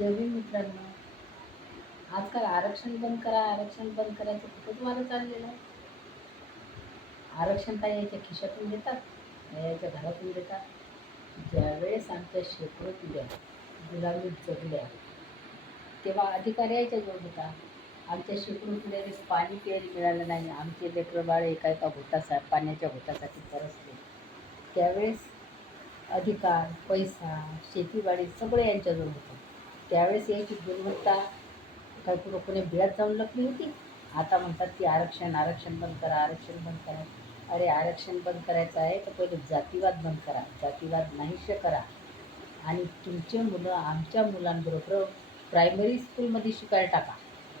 जय भीम मित्रांनो. आजकाल आरक्षण बंद करा, आरक्षण बंद करायचं खूपच वारं चाललेलं आहे. आरक्षण काय याच्या खिशातून देतात, काय याच्या घरातून देतात. ज्यावेळेस आमच्या शेकडो पिढ्या गुलामीत जगल्या तेव्हा अधिकार यायच्या जवळ होता. आमच्या शेकडो पिढ्याने पाणी प्यायला मिळालं नाही. आमचे लेकरं बाळ एका एका पाण्याच्या घोटासाठी परसले. त्यावेळेस अधिकार, पैसा, शेतीवाडी सगळं यांच्याजवळ होतं. त्यावेळेस याची गुणवत्ता काय कोणी बिळात जाऊन लपली होती. आता म्हणतात की आरक्षण आरक्षण बंद करा, आरक्षण बंद करा. अरे आरक्षण बंद करायचं आहे तर पहिले जातीवाद बंद करा, जातीवाद नाहीसे करा. आणि तुमचे मुलं आमच्या मुलांबरोबर प्रायमरी स्कूलमध्ये शिकायला टाका.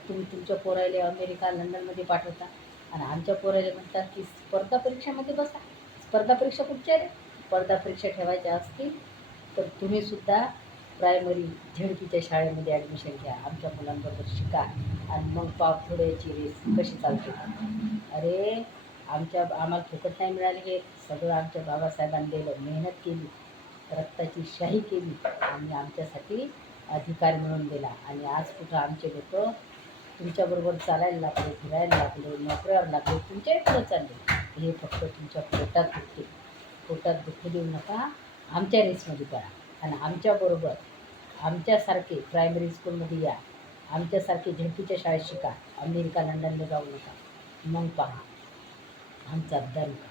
तुम्ही तुमच्या पोरायला अमेरिका लंडनमध्ये पाठवता आणि आमच्या पोरायला म्हणतात की स्पर्धा परीक्षेमध्ये बसा. स्पर्धा परीक्षा कुठच्या रे? स्पर्धा परीक्षा ठेवायच्या असतील तर तुम्हीसुद्धा प्रायमरी झेडपीच्या शाळेमध्ये ॲडमिशन घ्या, आमच्या मुलांबरोबर शिका आणि मग पुढेची रेस कशी चालते. अरे आम्हाला फुकट नाही मिळाले. हे सगळं आमच्या बाबासाहेबांनी दिलं, मेहनत केली, रक्ताची शाही केली आणि आमच्यासाठी अधिकार मिळवून दिला. आणि आज कुठं आमचे लोक तुमच्याबरोबर चालायला लागले, फिरायला लागले, नोकऱ्यावर लागले, तुमच्याही पुढं चालले. हे फक्त तुमच्या पोटात दुखते. पोटात दुखू देऊ नका, आमच्या रेसमध्ये करा आणि आमच्याबरोबर आमच्यासारखे प्रायमरी स्कूलमध्ये या, आमच्यासारखे झेडपीच्या शाळेत शिका, अमेरिका लंडनला जाऊ नका. मग पहा आमचा दणका.